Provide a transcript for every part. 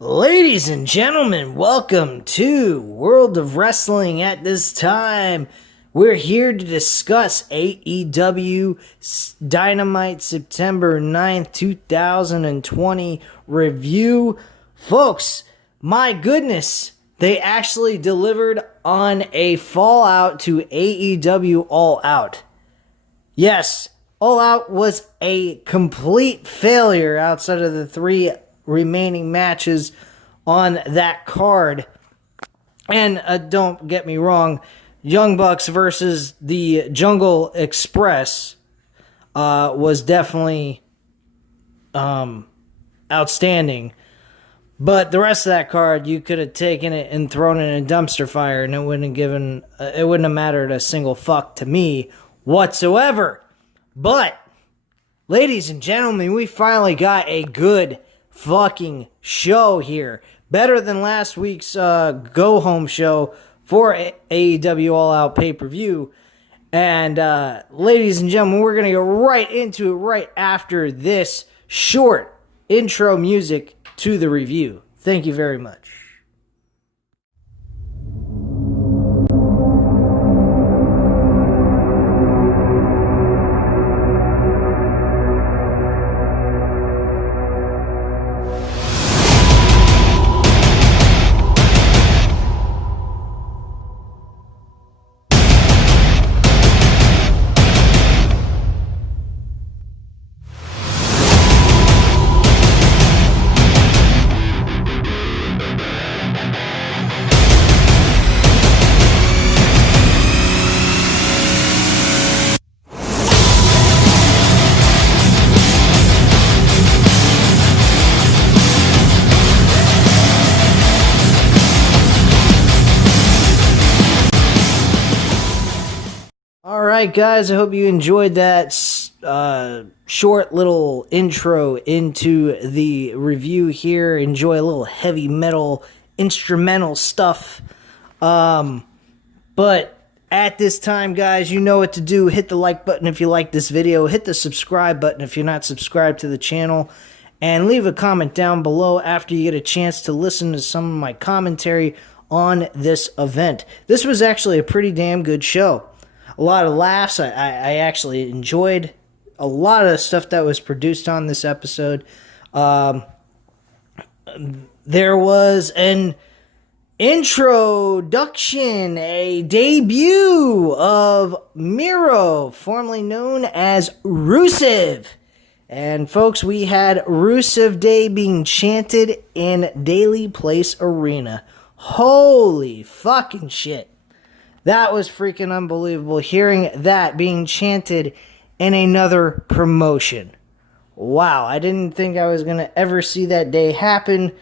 Ladies and gentlemen, welcome to World of Wrestling. At this time, we're here to discuss AEW Dynamite September 9th, 2020 review. Folks, my goodness, they actually delivered on a fallout to AEW All Out. Yes, All Out was a complete failure outside of the three remaining matches on that card. And don't get me wrong, Young Bucks versus the Jungle Express was definitely outstanding. But the rest of that card, you could have taken it and thrown it in a dumpster fire, and it wouldn't have mattered a single fuck to me whatsoever. But, ladies and gentlemen, we finally got a good fucking show here. Better than last week's go-home show for AEW All Out pay-per-view. And, ladies and gentlemen, we're going to go right into it right after this short intro music to the review. Thank you very much. Alright guys, I hope you enjoyed that short little intro into the review here. Enjoy a little heavy metal instrumental stuff. But at this time, guys, you know what to do. Hit the like button if you like this video. Hit the subscribe button if you're not subscribed to the channel. And leave a comment down below after you get a chance to listen to some of my commentary on this event. This was actually a pretty damn good show. A lot of laughs. I actually enjoyed a lot of the stuff that was produced on this episode. There was an introduction, a debut of Miro, formerly known as Rusev. And folks, we had Rusev Day being chanted in Daily Place Arena. Holy fucking shit. That was freaking unbelievable, hearing that being chanted in another promotion. Wow, I didn't think I was going to ever see that day happen,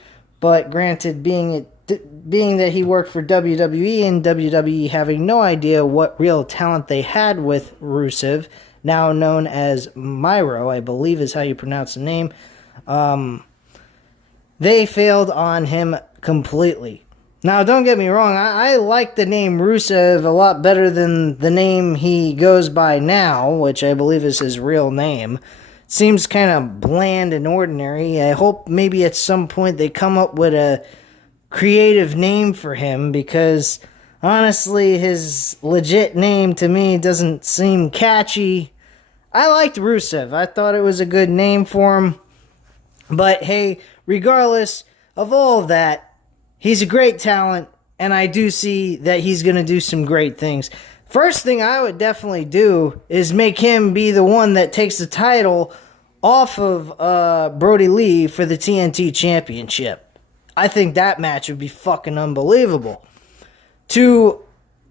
but granted, being that he worked for WWE and WWE having no idea what real talent they had with Rusev, now known as Miro, I believe is how you pronounce the name, they failed on him completely. Now, don't get me wrong, I like the name Rusev a lot better than the name he goes by now, which I believe is his real name. Seems kind of bland and ordinary. I hope maybe at some point they come up with a creative name for him, because honestly, his legit name to me doesn't seem catchy. I liked Rusev. I thought it was a good name for him. But hey, regardless of all of that, he's a great talent, and I do see that he's going to do some great things. First thing I would definitely do is make him be the one that takes the title off of Brody Lee for the TNT Championship. I think that match would be fucking unbelievable. Two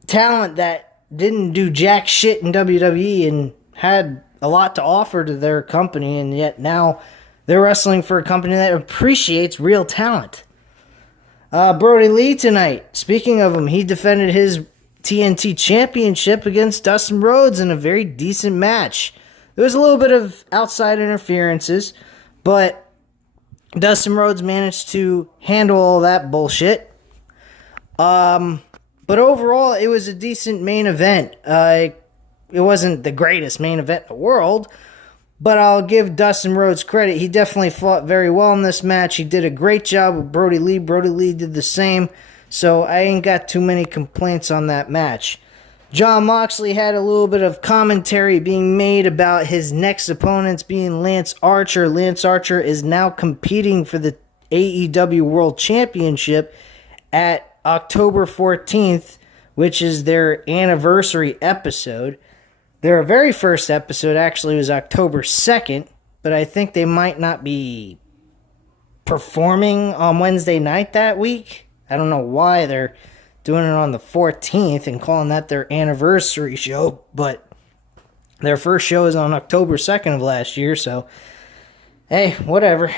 talent that didn't do jack shit in WWE and had a lot to offer to their company, and yet now they're wrestling for a company that appreciates real talent. Brody Lee tonight, speaking of him, he defended his TNT Championship against Dustin Rhodes in a very decent match. There was a little bit of outside interferences, but Dustin Rhodes managed to handle all that bullshit. But overall, it was a decent main event. It wasn't the greatest main event in the world, But I'll give Dustin Rhodes credit. He definitely fought very well in this match. He did a great job with Brody Lee. Brody Lee did the same. So I ain't got too many complaints on that match. Jon Moxley had a little bit of commentary being made about his next opponents being Lance Archer. Lance Archer is now competing for the AEW World Championship at October 14th, which is their anniversary episode. Their very first episode actually was October 2nd, but I think they might not be performing on Wednesday night that week. I don't know why they're doing it on the 14th and calling that their anniversary show, but their first show is on October 2nd of last year, so hey, whatever.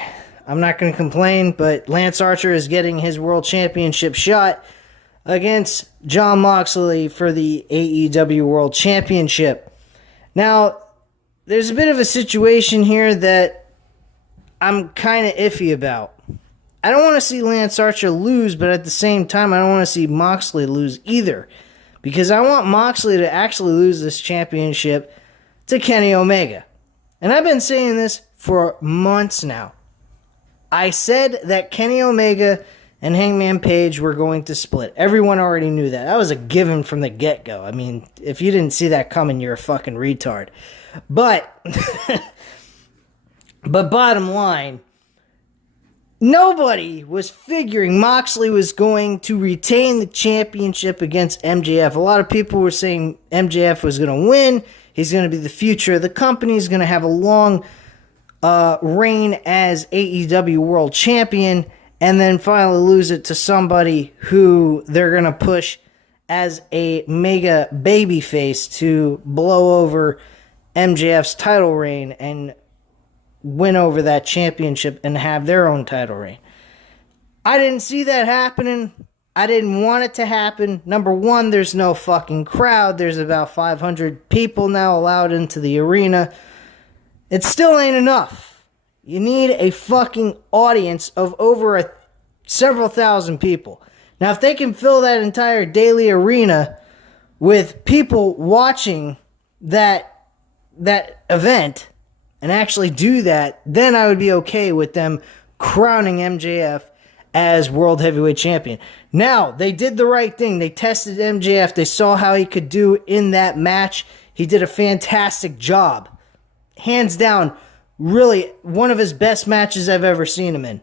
I'm not going to complain, but Lance Archer is getting his world championship shot against Jon Moxley for the AEW World Championship. Now, there's a bit of a situation here that I'm kind of iffy about. I don't want to see Lance Archer lose, but at the same time, I don't want to see Moxley lose either. Because I want Moxley to actually lose this championship to Kenny Omega. And I've been saying this for months now. I said that Kenny Omega and Hangman Page were going to split. Everyone already knew that. That was a given from the get-go. I mean, if you didn't see that coming, you're a fucking retard. But, but bottom line, nobody was figuring Moxley was going to retain the championship against MJF. A lot of people were saying MJF was going to win. He's going to be the future of the company. He's going to have a long reign as AEW World Champion, and then finally lose it to somebody who they're going to push as a mega babyface to blow over MJF's title reign and win over that championship and have their own title reign. I didn't see that happening. I didn't want it to happen. Number one, there's no fucking crowd. There's about 500 people now allowed into the arena. It still ain't enough. You need a fucking audience of over several thousand people. Now, if they can fill that entire daily arena with people watching that event and actually do that, then I would be okay with them crowning MJF as World Heavyweight Champion. Now, they did the right thing. They tested MJF. They saw how he could do in that match. He did a fantastic job. Hands down, really one of his best matches I've ever seen him in.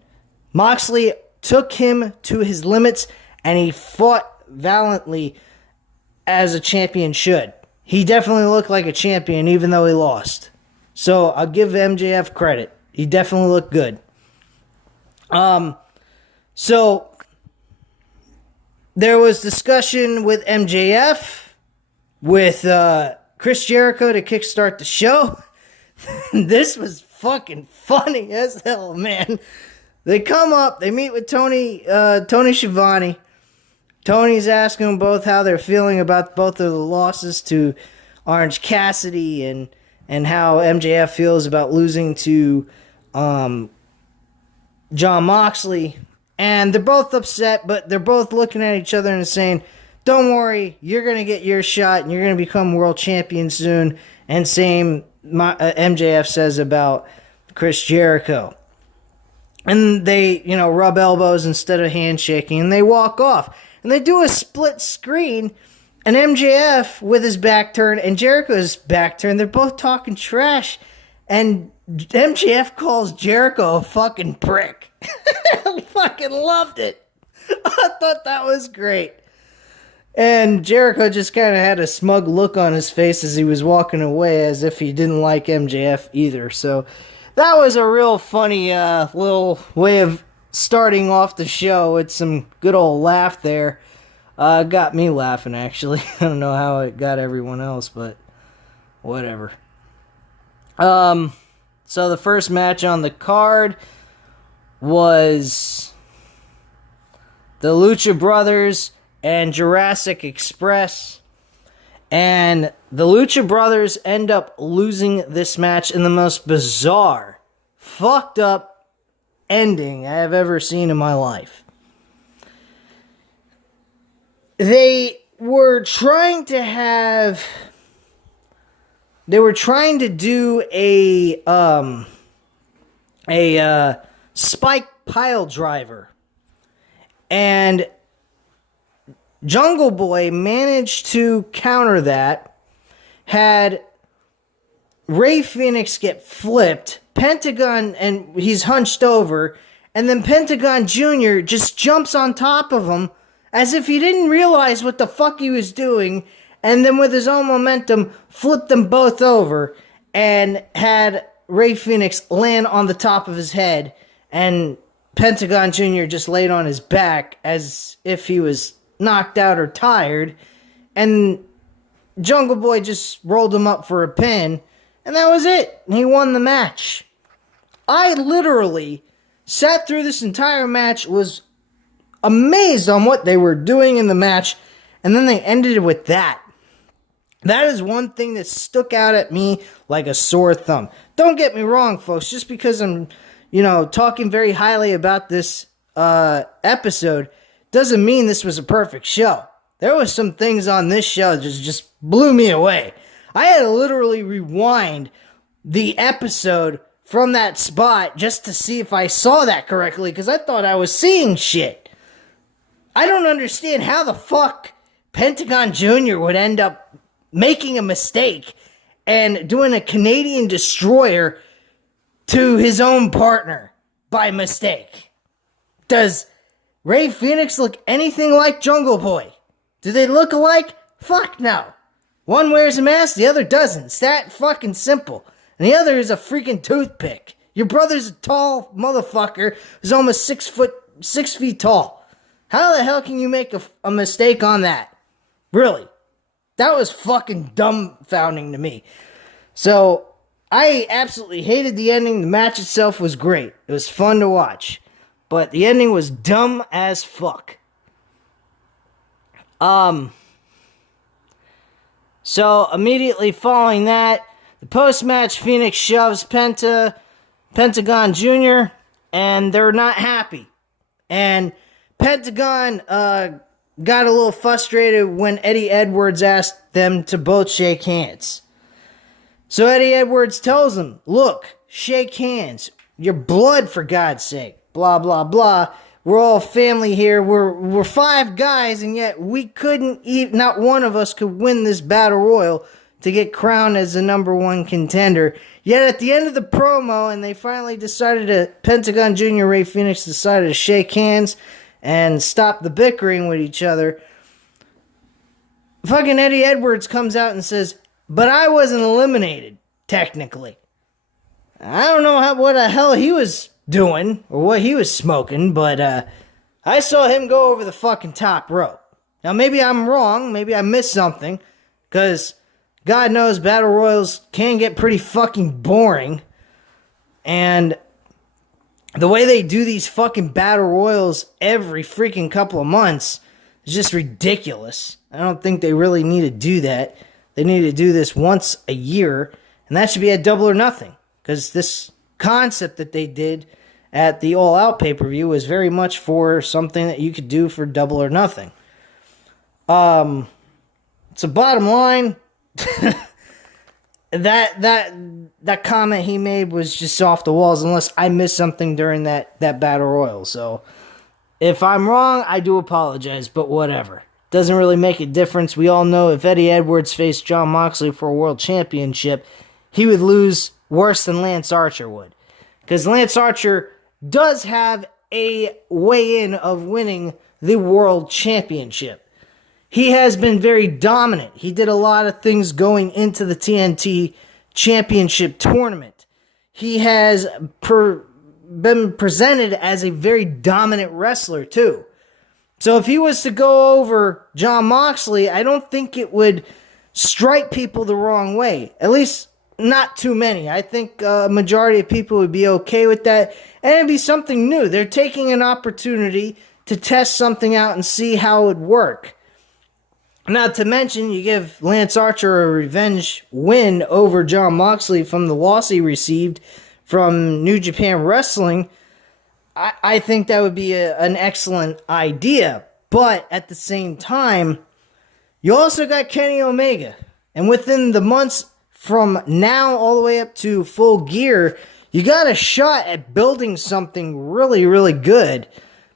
Moxley took him to his limits, and he fought valiantly as a champion should. He definitely looked like a champion, even though he lost. So I'll give MJF credit. He definitely looked good. So there was discussion with MJF, with Chris Jericho to kickstart the show. This was fucking funny as hell, man. They come up, they meet with Tony Schiavone. Tony's asking them both how they're feeling about both of the losses to Orange Cassidy and how MJF feels about losing to Jon Moxley. And they're both upset, but they're both looking at each other and saying, don't worry, you're going to get your shot and you're going to become world champion soon. And same MJF says about Chris Jericho. And they, rub elbows instead of handshaking, and they walk off. And they do a split screen, and MJF with his back turned and Jericho's back turned. They're both talking trash, and MJF calls Jericho a fucking prick. I fucking loved it. I thought that was great. And Jericho just kind of had a smug look on his face as he was walking away, as if he didn't like MJF either. So that was a real funny little way of starting off the show with some good old laugh there. Got me laughing, actually. I don't know how it got everyone else, but whatever. So the first match on the card was the Lucha Brothers and Jurassic Express. And the Lucha Brothers end up losing this match in the most bizarre, fucked up ending I have ever seen in my life. They were trying to have they were trying to do a spike pile driver, and Jungle Boy managed to counter that, had Ray Phoenix get flipped, Pentagon, and he's hunched over, and then Pentagon Jr. just jumps on top of him as if he didn't realize what the fuck he was doing, and then with his own momentum, flipped them both over, and had Ray Phoenix land on the top of his head, and Pentagon Jr. just laid on his back as if he was knocked out or tired, and Jungle Boy just rolled him up for a pin, and that was it. He won the match. I literally sat through this entire match, was amazed on what they were doing in the match, and then they ended it with that. That is one thing that stuck out at me like a sore thumb. Don't get me wrong, folks, just because I'm, talking very highly about this episode doesn't mean this was a perfect show. There was some things on this show that just blew me away. I had to literally rewind the episode from that spot just to see if I saw that correctly, because I thought I was seeing shit. I don't understand how the fuck Pentagon Jr. would end up making a mistake and doing a Canadian destroyer to his own partner by mistake. Does Ray Phoenix look anything like Jungle Boy? Do they look alike? Fuck no. One wears a mask, the other doesn't. It's that fucking simple. And the other is a freaking toothpick. Your brother's a tall motherfucker who's almost 6 feet tall. How the hell can you make a mistake on that? Really? That was fucking dumbfounding to me. So, I absolutely hated the ending. The match itself was great. It was fun to watch. But the ending was dumb as fuck. So, immediately following that, the post-match, Phoenix shoves Pentagon Jr., and they're not happy. And Pentagon got a little frustrated when Eddie Edwards asked them to both shake hands. So Eddie Edwards tells him, look, shake hands. Your blood, for God's sake. Blah, blah, blah. We're all family here. We're 5 guys, and yet we couldn't not one of us could win this battle royal to get crowned as the number 1 contender. Yet at the end of the promo, and they finally decided to, Pentagon Jr. Ray Phoenix decided to shake hands and stop the bickering with each other. Fucking Eddie Edwards comes out and says, but I wasn't eliminated, technically. I don't know what the hell he was doing or what he was smoking, but I saw him go over the fucking top rope. Now, maybe I'm wrong. Maybe I missed something, because God knows battle royals can get pretty fucking boring. And the way they do these fucking battle royals every freaking couple of months is just ridiculous. I don't think they really need to do that. They need to do this once a year, and that should be at Double or Nothing, because this concept that they did at the All Out pay-per-view was very much for something that you could do for Double or Nothing. So bottom line, that comment he made was just off the walls, unless I missed something during that battle royal. So if I'm wrong, I do apologize, but whatever. Doesn't really make a difference. We all know if Eddie Edwards faced Jon Moxley for a world championship, he would lose worse than Lance Archer would. Because Lance Archer does have a way in of winning the world championship. He has been very dominant. He did a lot of things going into the TNT championship tournament. He has been presented as a very dominant wrestler too. So if he was to go over Jon Moxley, I don't think it would strike people the wrong way. At least not too many. I think a majority of people would be okay with that. And it'd be something new. They're taking an opportunity to test something out and see how it would work. Not to mention, you give Lance Archer a revenge win over Jon Moxley from the loss he received from New Japan Wrestling. I think that would be an excellent idea. But at the same time, you also got Kenny Omega. And within the months from now all the way up to Full Gear, you got a shot at building something really, really good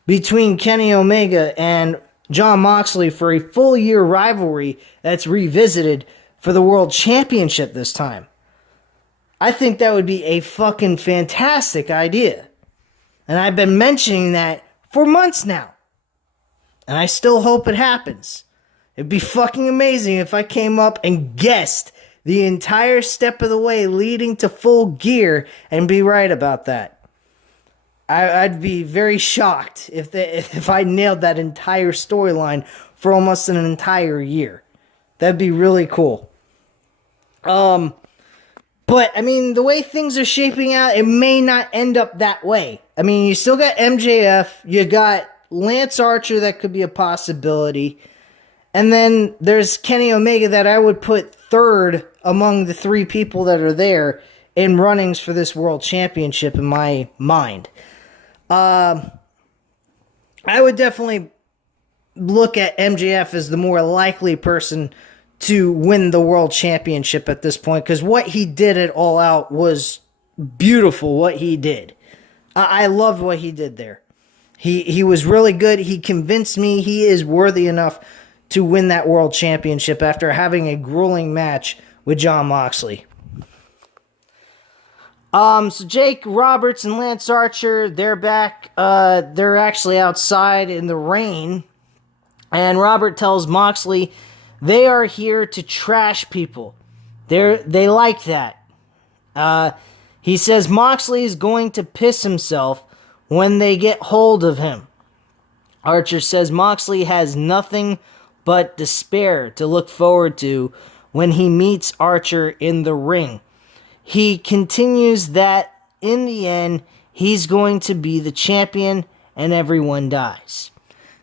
between Kenny Omega and Jon Moxley for a full year rivalry that's revisited for the World Championship this time. I think that would be a fucking fantastic idea. And I've been mentioning that for months now. And I still hope it happens. It'd be fucking amazing if I came up and guessed the entire step of the way leading to Full Gear and be right about that. I'd be very shocked if I nailed that entire storyline for almost an entire year. That'd be really cool. But, I mean, the way things are shaping out, it may not end up that way. I mean, you still got MJF, you got Lance Archer that could be a possibility, and then there's Kenny Omega that I would put third among the three people that are there in runnings for this World Championship in my mind. I would definitely look at MJF as the more likely person to win the World Championship at this point, because what he did at All Out was beautiful, what he did. I loved what he did there. He was really good. He convinced me he is worthy enough to win that World Championship after having a grueling match with Jon Moxley. So Jake Roberts and Lance Archer, they're back. They're actually outside in the rain. And Robert tells Moxley they are here to trash people. They like that. He says Moxley is going to piss himself when they get hold of him. Archer says Moxley has nothing but despair to look forward to when he meets Archer in the ring. He continues that in the end, he's going to be the champion and everyone dies.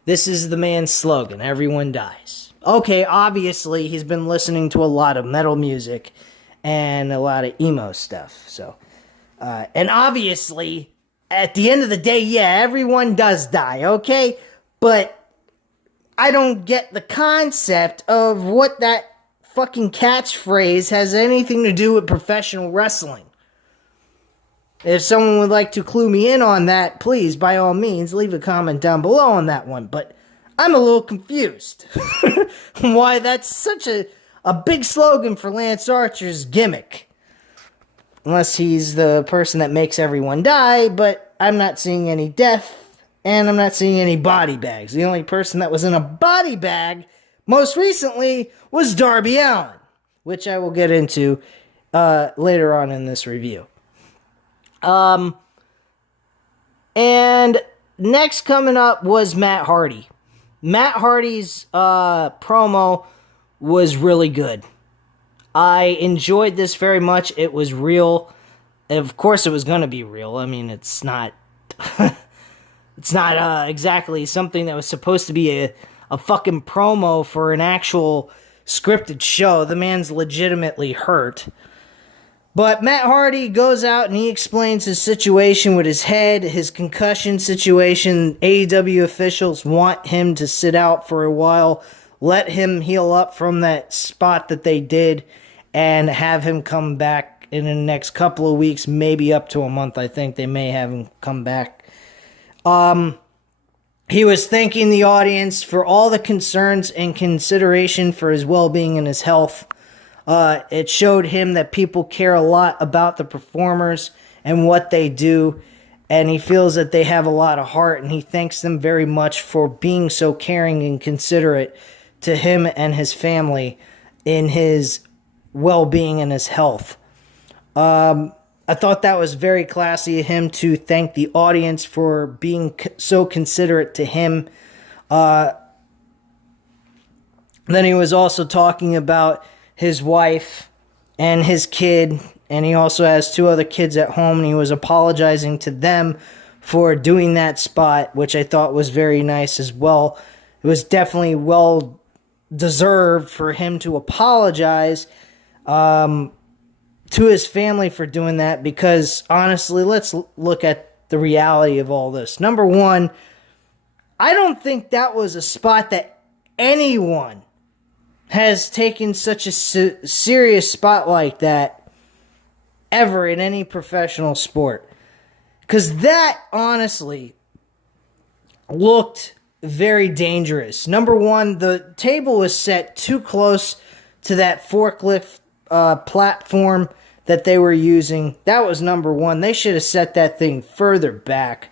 This is the man's slogan, everyone dies. Okay, obviously he's been listening to a lot of metal music and a lot of emo stuff. So, and obviously, at the end of the day, yeah, everyone does die, okay? But I don't get the concept of what that fucking catchphrase has anything to do with professional wrestling. If someone would like to clue me in on that, please, by all means, leave a comment down below on that one. But I'm a little confused why that's such a big slogan for Lance Archer's gimmick. Unless he's the person that makes everyone die, but I'm not seeing any death, and I'm not seeing any body bags. The only person that was in a body bag most recently was Darby Allin, which I will get into later on in this review. And next coming up was Matt Hardy. Matt Hardy's promo was really good. I enjoyed this very much. It was real. Of course it was going to be real. I mean, it's not it's not exactly something that was supposed to be a fucking promo for an actual scripted show. The man's legitimately hurt. But Matt Hardy goes out and he explains his situation with his head, his concussion situation. AEW officials want him to sit out for a while, let him heal up from that spot that they did, and have him come back in the next couple of weeks, maybe up to a month. I think they may have him come back. He was thanking the audience for all the concerns and consideration for his well-being and his health. It showed him that people care a lot about the performers and what they do, and he feels that they have a lot of heart, and he thanks them very much for being so caring and considerate to him and his family in his well-being and his health. I thought that was very classy of him to thank the audience for being so considerate to him. Then he was also talking about his wife and his kid, and he also has 2 other kids at home, and he was apologizing to them for doing that spot, which I thought was very nice as well. It was definitely well deserved for him to apologize to his family for doing that, because honestly, let's look at the reality of all this. Number one, I don't think that was a spot that anyone has taken such a serious spot like that ever in any professional sport. Because that, honestly, looked very dangerous. Number one, the table was set too close to that forklift platform that they were using. That was number one. They should have set that thing further back.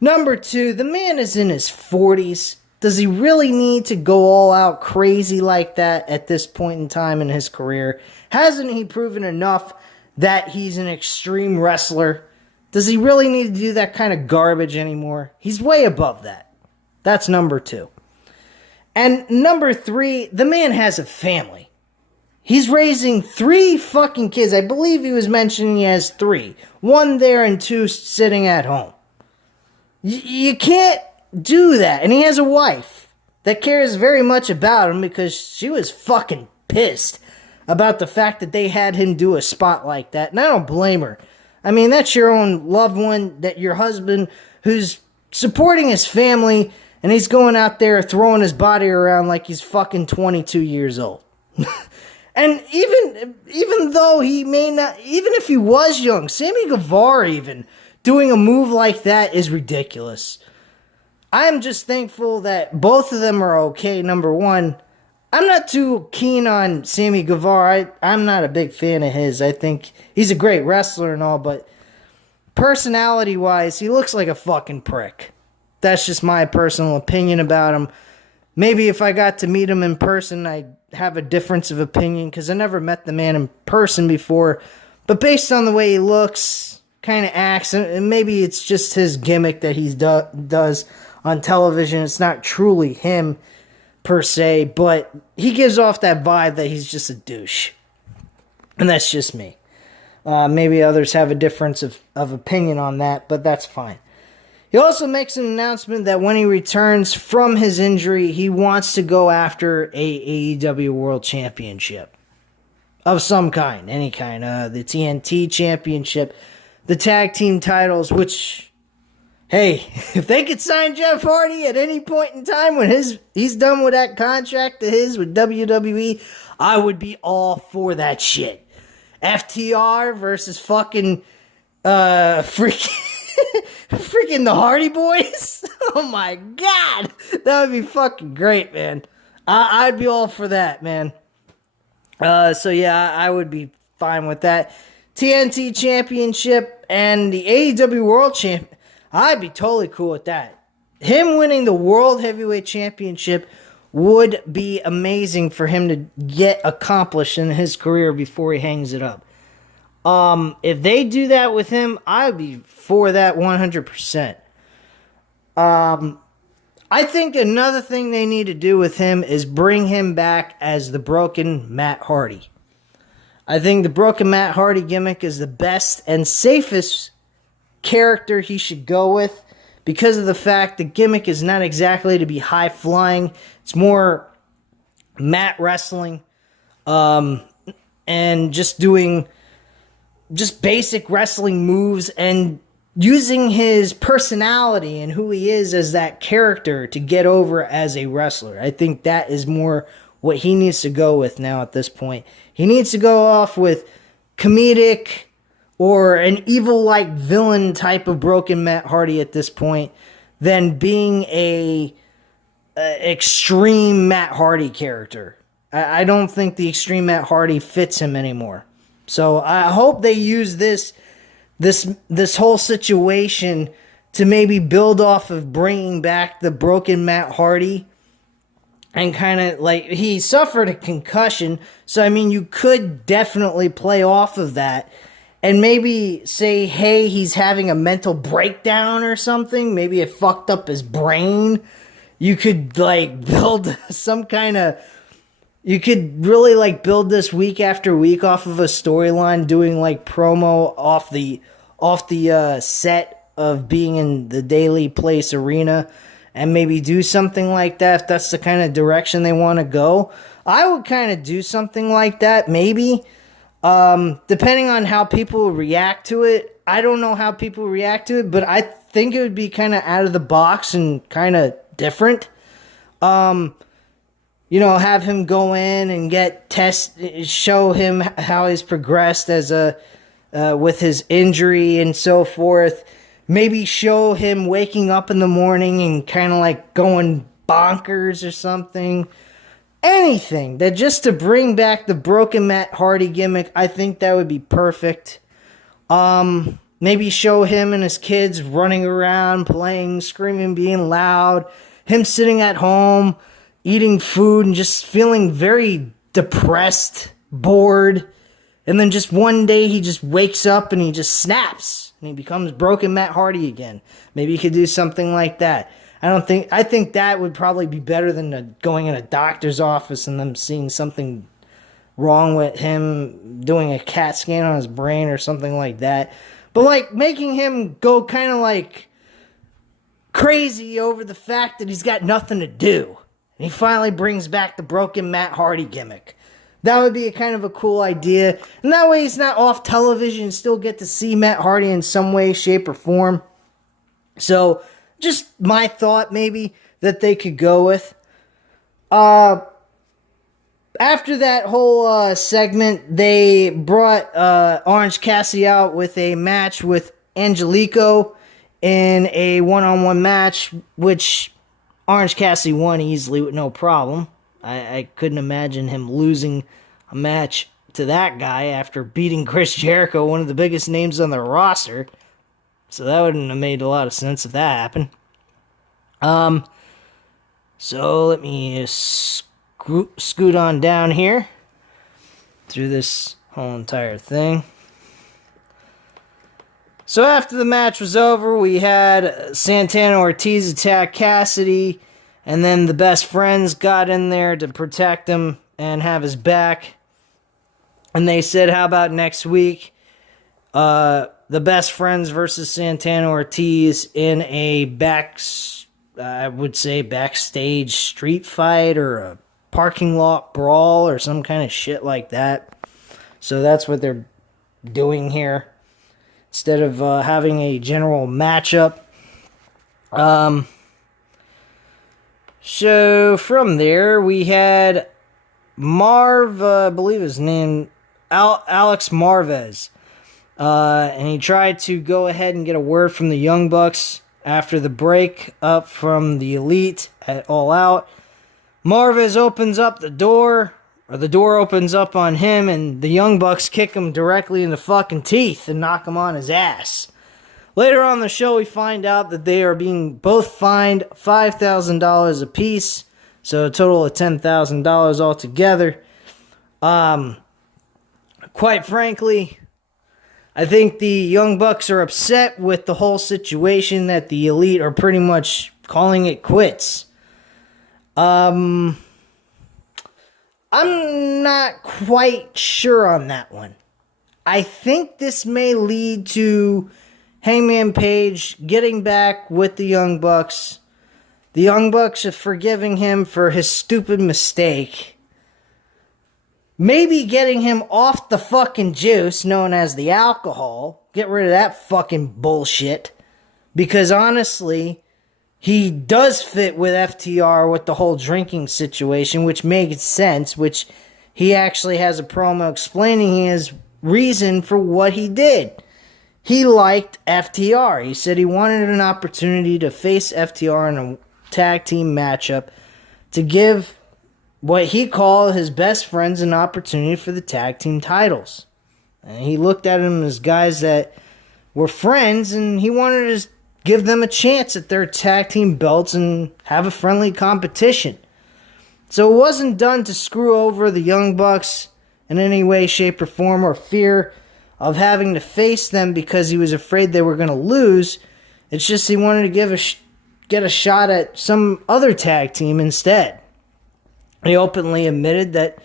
Number two, the man is in his 40s. Does he really need to go all out crazy like that at this point in time in his career? Hasn't he proven enough that he's an extreme wrestler? Does he really need to do that kind of garbage anymore? He's way above that. That's number two. And number three, the man has a family. He's raising 3 fucking kids. I believe he was mentioning he has 3. 1 there and 2 sitting at home. You can't do that. And he has a wife that cares very much about him because she was fucking pissed about the fact that they had him do a spot like that. And I don't blame her. I mean, that's your own loved one, that your husband who's supporting his family, and he's going out there throwing his body around like he's fucking 22 years old. And even though he may not, even if he was young, Sammy Guevara even doing a move like that is ridiculous. I am just thankful that both of them are okay, number one. I'm not too keen on Sammy Guevara. I'm not a big fan of his. I think he's a great wrestler and all, but personality-wise, he looks like a fucking prick. That's just my personal opinion about him. Maybe if I got to meet him in person, I'd have a difference of opinion, because I never met the man in person before. But based on the way he looks, kind of acts, and maybe it's just his gimmick that he does on television. It's not truly him, per se, but he gives off that vibe that he's just a douche. And that's just me. Maybe others have a difference of opinion on that, but that's fine. He also makes an announcement that when he returns from his injury, he wants to go after a AEW World Championship. Of some kind, any kind. The TNT Championship, the tag team titles, which, hey, if they could sign Jeff Hardy at any point in time when he's done with that contract of his with WWE, I would be all for that shit. FTR versus fucking freaking the Hardy Boys. Oh my god, that would be fucking great, man. I'd be all for that, man. So yeah, I would be fine with that. TNT Championship and the AEW World Champ, I'd be totally cool with that. Him winning the World Heavyweight Championship would be amazing for him to get accomplished in his career before he hangs it up. If they do that with him, I'd be for that 100%. I think another thing they need to do with him is bring him back as the broken Matt Hardy. I think the broken Matt Hardy gimmick is the best and safest character he should go with, because of the fact the gimmick is not exactly to be high flying. It's more mat wrestling, and just doing just basic wrestling moves and using his personality and who he is as that character to get over as a wrestler. I think that is more what he needs to go with now at this point. He needs to go off with comedic or an evil-like villain type of broken Matt Hardy at this point than being a extreme Matt Hardy character. I don't think the extreme Matt Hardy fits him anymore. So I hope they use this whole situation to maybe build off of bringing back the broken Matt Hardy, and kind of like, he suffered a concussion, so I mean, you could definitely play off of that and maybe say, hey, he's having a mental breakdown or something. Maybe it fucked up his brain. You could like build some kind of, you could really like build this week after week off of a storyline, doing like promo off the set of being in the Daily Place Arena, and maybe do something like that if that's the kind of direction they want to go. I would kind of do something like that, maybe. Depending on how people react to it. I don't know how people react to it, but I think it would be kind of out of the box and kind of different. have him go in and show him how he's progressed with his injury and so forth. Maybe show him waking up in the morning and kind of like going bonkers or something. Anything that just to bring back the broken Matt Hardy gimmick. I think that would be perfect. Maybe show him and his kids running around, playing, screaming, being loud. Him sitting at home, eating food and just feeling very depressed, bored. And then just one day he just wakes up and he just snaps. And he becomes broken Matt Hardy again. Maybe he could do something like that. I think that would probably be better than going in a doctor's office and them seeing something wrong with him, doing a CAT scan on his brain or something like that. But like making him go kind of like crazy over the fact that he's got nothing to do. And he finally brings back the broken Matt Hardy gimmick. That would be a kind of a cool idea. And that way he's not off television and still get to see Matt Hardy in some way, shape, or form. So just my thought maybe that they could go with. After that whole segment, they brought Orange Cassidy out with a match with Angelico in a one-on-one match, which Orange Cassidy won easily with no problem. I couldn't imagine him losing a match to that guy after beating Chris Jericho, one of the biggest names on the roster. So that wouldn't have made a lot of sense if that happened. So let me scoot on down here through this whole entire thing. So after the match was over, we had Santana Ortiz attack Cassidy, and then the Best Friends got in there to protect him and have his back. And they said, how about next week? The Best Friends versus Santana Ortiz in a backstage street fight or a parking lot brawl or some kind of shit like that. So that's what they're doing here. Instead of having a general matchup. So from there, we had Marv, I believe his name, Alex Marvez. And he tried to go ahead and get a word from the Young Bucks after the break up from the Elite at All Out. Marvez opens up the door, or the door opens up on him, and the Young Bucks kick him directly in the fucking teeth and knock him on his ass. Later on in the show, we find out that they are being both fined $5,000 apiece, so a total of $10,000 altogether. Quite frankly, I think the Young Bucks are upset with the whole situation that the Elite are pretty much calling it quits. I'm not quite sure on that one. I think this may lead to Hangman Page getting back with the Young Bucks. The Young Bucks are forgiving him for his stupid mistake. Maybe getting him off the fucking juice known as the alcohol. Get rid of that fucking bullshit. Because honestly, he does fit with FTR with the whole drinking situation, which makes sense, which he actually has a promo explaining his reason for what he did. He liked FTR. He said he wanted an opportunity to face FTR in a tag team matchup to give what he called his best friends an opportunity for the tag team titles. And he looked at them as guys that were friends, and he wanted to give them a chance at their tag team belts and have a friendly competition. So it wasn't done to screw over the Young Bucks in any way, shape, or form, or fear of having to face them because he was afraid they were going to lose. It's just he wanted to get a shot at some other tag team instead. He openly admitted that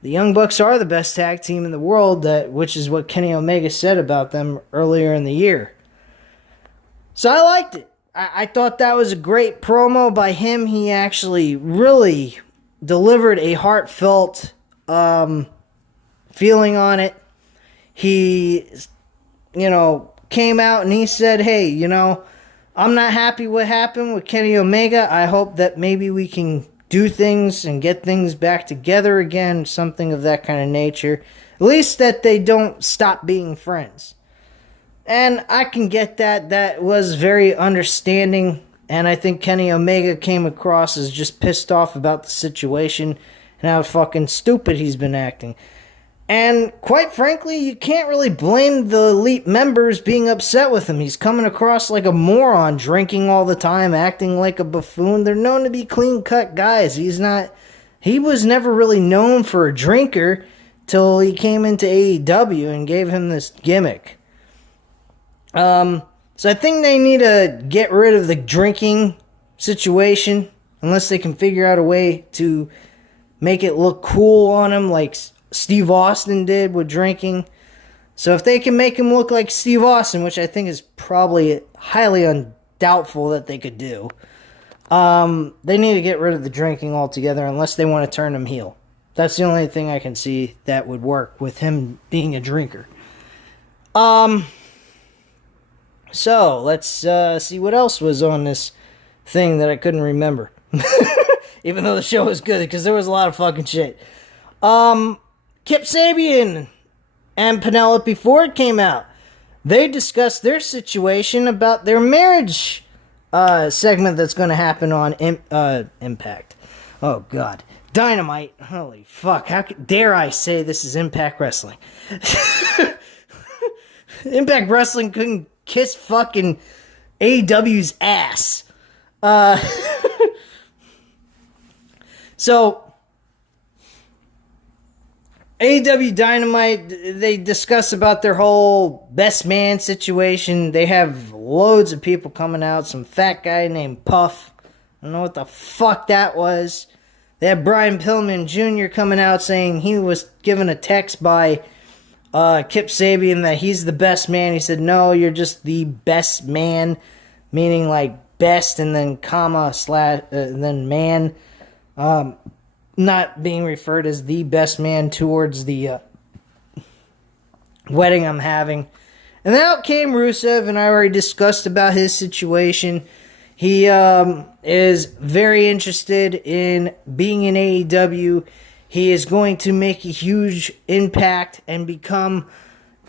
the Young Bucks are the best tag team in the world, which is what Kenny Omega said about them earlier in the year. So I liked it. I thought that was a great promo by him. He actually really delivered a heartfelt feeling on it. He, came out and he said, hey, I'm not happy what happened with Kenny Omega. I hope that maybe we can do things and get things back together again, something of that kind of nature. At least that they don't stop being friends. And I can get that. That was very understanding. And I think Kenny Omega came across as just pissed off about the situation and how fucking stupid he's been acting. And quite frankly, you can't really blame the Elite members being upset with him. He's coming across like a moron, drinking all the time, acting like a buffoon. They're known to be clean-cut guys. He was never really known for a drinker till he came into AEW and gave him this gimmick. So I think they need to get rid of the drinking situation, unless they can figure out a way to make it look cool on him, like Steve Austin did with drinking. So if they can make him look like Steve Austin, which I think is probably highly undoubtful that they could do, they need to get rid of the drinking altogether, unless they want to turn him heel. That's the only thing I can see that would work with him being a drinker. So let's see what else was on this thing that I couldn't remember. Even though the show was good, because there was a lot of fucking shit. Kip Sabian and Penelope Ford came out. They discussed their situation about their marriage segment that's going to happen on Impact. Oh, God. Dynamite. Holy fuck. How dare I say this is Impact Wrestling? Impact Wrestling couldn't kiss fucking AEW's ass. So, AEW Dynamite, they discuss about their whole best man situation. They have loads of people coming out. Some fat guy named Puff. I don't know what the fuck that was. They had Brian Pillman Jr. coming out saying he was given a text by Kip Sabian that he's the best man. He said, no, you're just the best man, meaning like best and then comma slash and then man. Not being referred as the best man towards the wedding I'm having. And then out came Rusev, and I already discussed about his situation. He is very interested in being in AEW. He is going to make a huge impact and become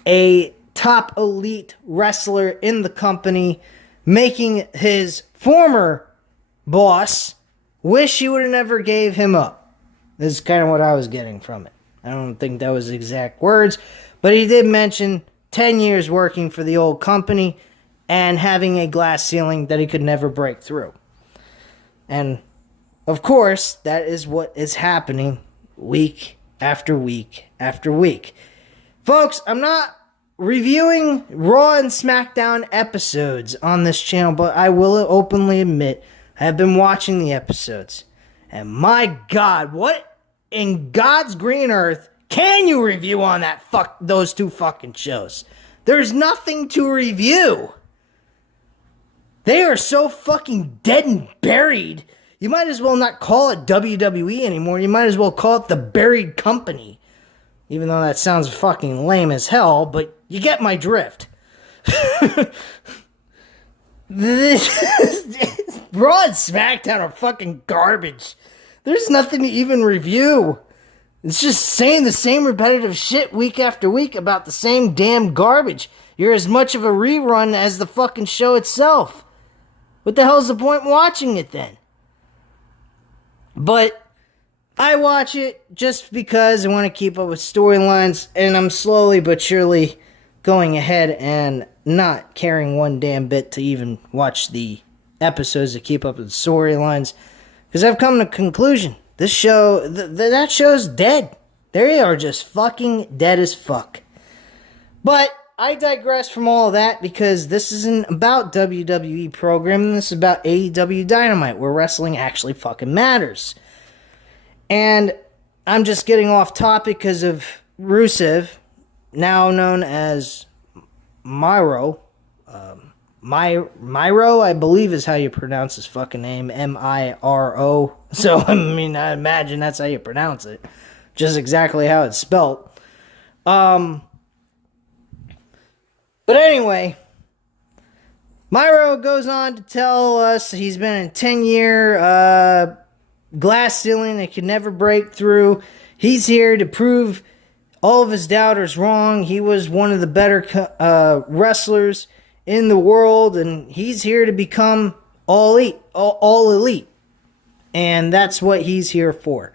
a top elite wrestler in the company, making his former boss wish he would have never gave him up. This is kind of what I was getting from it. I don't think that was exact words, but he did mention 10 years working for the old company and having a glass ceiling that he could never break through. And, of course, that is what is happening week after week after week. Folks, I'm not reviewing Raw and SmackDown episodes on this channel, but I will openly admit I have been watching the episodes. And my God, what in God's green earth can you review on those two fucking shows? There's nothing to review. They are so fucking dead and buried. You might as well not call it WWE anymore. You might as well call it the Buried Company. Even though that sounds fucking lame as hell, but you get my drift. Raw and SmackDown are fucking garbage. There's nothing to even review. It's just saying the same repetitive shit week after week about the same damn garbage. You're as much of a rerun as the fucking show itself. What the hell's the point in watching it then? But I watch it just because I want to keep up with storylines, and I'm slowly but surely going ahead and not caring one damn bit to even watch the episodes to keep up with the storylines. Because I've come to a conclusion. This show, that show's dead. They are just fucking dead as fuck. But I digress from all of that because this isn't about WWE programming. This is about AEW Dynamite, where wrestling actually fucking matters. And I'm just getting off topic because of Rusev, now known as Miro. Miro, I believe is how you pronounce his fucking name. M-I-R-O. So, I mean, I imagine that's how you pronounce it. Just exactly how it's spelt. But anyway, Miro goes on to tell us he's been in a 10-year glass ceiling that can never break through. He's here to prove all of his doubters wrong. He was one of the better wrestlers in the world, and he's here to become all elite. And that's what he's here for.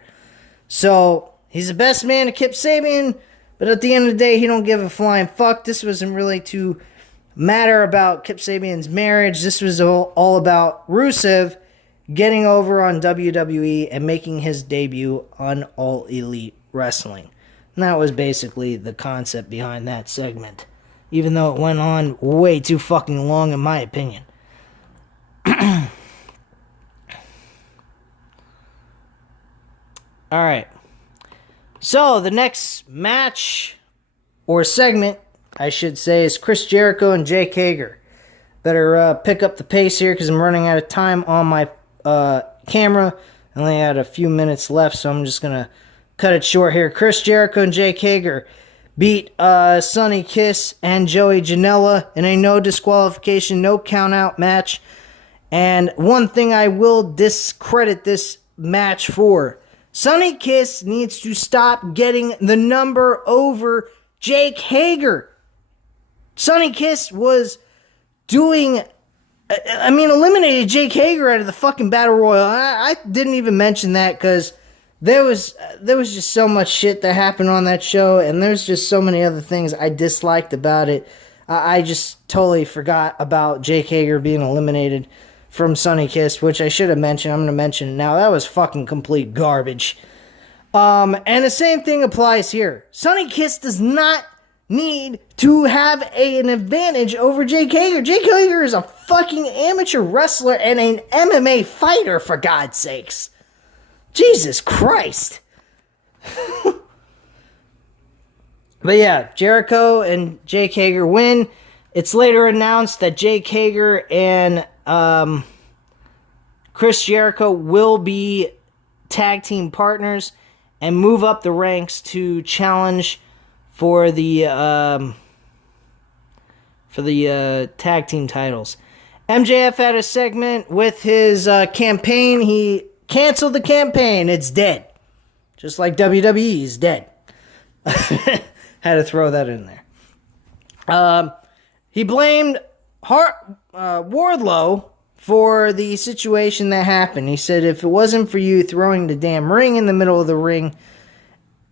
So, he's the best man to Kip Sabian, but at the end of the day, he don't give a flying fuck. This wasn't really to matter about Kip Sabian's marriage. This was all about Rusev getting over on WWE and making his debut on All Elite Wrestling. And that was basically the concept behind that segment, even though it went on way too fucking long in my opinion. Alright. So, the next match, or segment, I should say, is Chris Jericho and Jake Hager. Better pick up the pace here because I'm running out of time on my camera. I only had a few minutes left, so I'm just going to cut it short here. Chris Jericho and Jake Hager beat Sonny Kiss and Joey Janela in a no disqualification, no count out match. And one thing I will discredit this match for, Sonny Kiss needs to stop getting the number over Jake Hager. Sonny Kiss was eliminated Jake Hager out of the fucking Battle Royal. I didn't even mention that because there was just so much shit that happened on that show, and there's just so many other things I disliked about it. I just totally forgot about Jake Hager being eliminated from Sonny Kiss, which I should have mentioned. I'm going to mention it now. That was fucking complete garbage. And the same thing applies here. Sonny Kiss does not need to have an advantage over Jake Hager. Jake Hager is a fucking amateur wrestler and an MMA fighter, for God's sakes. Jesus Christ. But yeah, Jericho and Jake Hager win. It's later announced that Jake Hager and Chris Jericho will be tag team partners and move up the ranks to challenge for the tag team titles. MJF had a segment with his campaign. He canceled the campaign. It's dead. Just like WWE is dead. Had to throw that in there. He blamed Wardlow for the situation that happened. He said, if it wasn't for you throwing the damn ring in the middle of the ring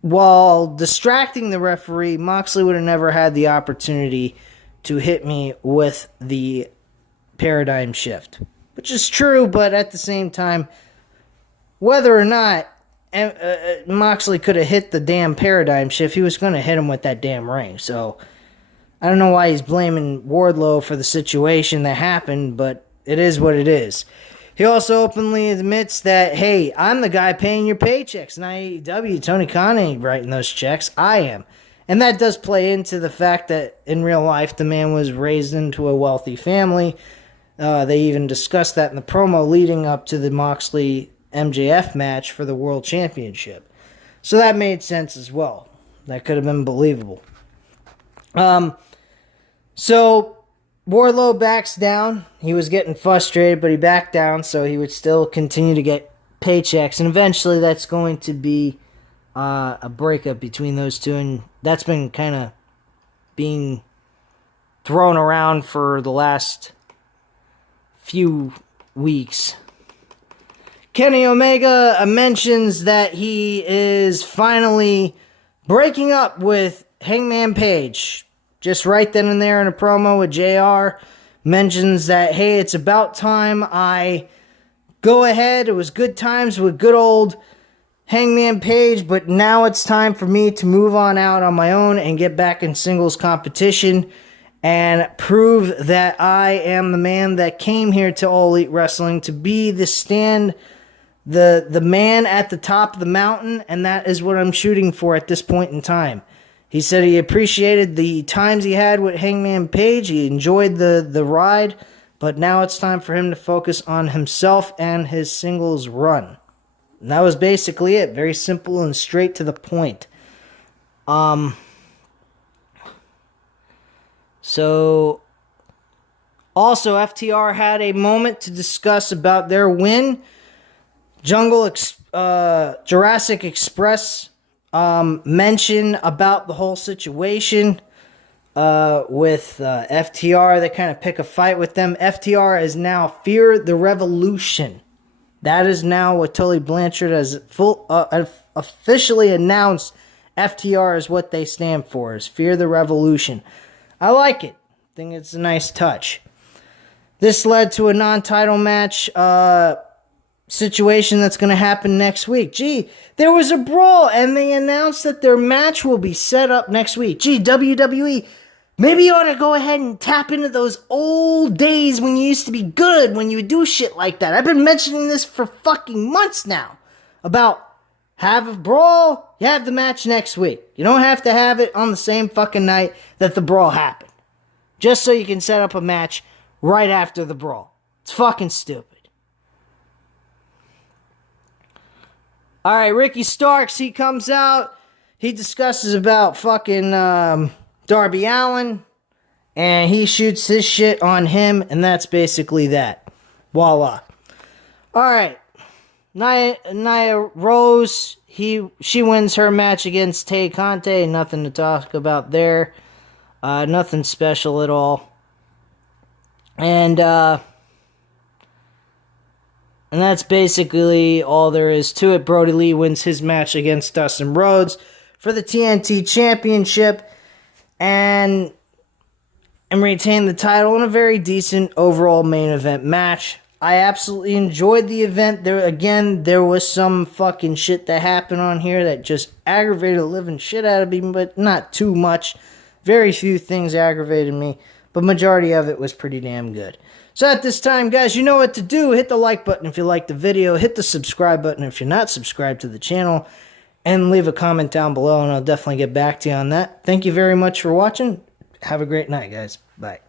while distracting the referee, Moxley would have never had the opportunity to hit me with the paradigm shift. Which is true, but at the same time, whether or not Moxley could have hit the damn paradigm shift, he was going to hit him with that damn ring. So, I don't know why he's blaming Wardlow for the situation that happened, but it is what it is. He also openly admits that, hey, I'm the guy paying your paychecks, not AEW. Tony Khan ain't writing those checks. I am. And that does play into the fact that in real life, the man was raised into a wealthy family. They even discussed that in the promo leading up to the Moxley MJF match for the World Championship. So that made sense as well. That could have been believable. So Wardlow backs down. He was getting frustrated, but he backed down so he would still continue to get paychecks. And eventually that's going to be a breakup between those two. And that's been kind of being thrown around for the last few weeks. Kenny Omega mentions that he is finally breaking up with Hangman Page. Just right then and there in a promo with JR, mentions that, hey, it's about time I go ahead. It was good times with good old Hangman Page, but now it's time for me to move on out on my own and get back in singles competition and prove that I am the man that came here to All Elite Wrestling to be the man at the top of the mountain, and that is what I'm shooting for at this point in time. He said he appreciated the times he had with Hangman Page. He enjoyed the ride, but now it's time for him to focus on himself and his singles run. And that was basically it. Very simple and straight to the point. So, also FTR had a moment to discuss about their win. Jurassic Express mention about the whole situation with FTR. They kind of pick a fight with them. FTR is now Fear the Revolution. That is now what Tully Blanchard has officially announced. FTR is what they stand for, is Fear the Revolution. I like it. I think it's a nice touch. This led to a non-title match situation that's going to happen next week. Gee, there was a brawl, and they announced that their match will be set up next week. Gee, WWE, maybe you ought to go ahead and tap into those old days when you used to be good, when you would do shit like that. I've been mentioning this for fucking months now. About have a brawl, you have the match next week. You don't have to have it on the same fucking night that the brawl happened. Just so you can set up a match right after the brawl. It's fucking stupid. Alright, Ricky Starks, he comes out. He discusses about fucking Darby Allin. And he shoots his shit on him. And that's basically that. Voila. Alright. Nia Rose. She wins her match against Tay Conte. Nothing to talk about there. Nothing special at all. And that's basically all there is to it. Brody Lee wins his match against Dustin Rhodes for the TNT Championship and retain the title in a very decent overall main event match. I absolutely enjoyed the event. There was some fucking shit that happened on here that just aggravated the living shit out of me, but not too much. Very few things aggravated me, but majority of it was pretty damn good. So at this time, guys, you know what to do. Hit the like button if you like the video. Hit the subscribe button if you're not subscribed to the channel. And leave a comment down below, and I'll definitely get back to you on that. Thank you very much for watching. Have a great night, guys. Bye.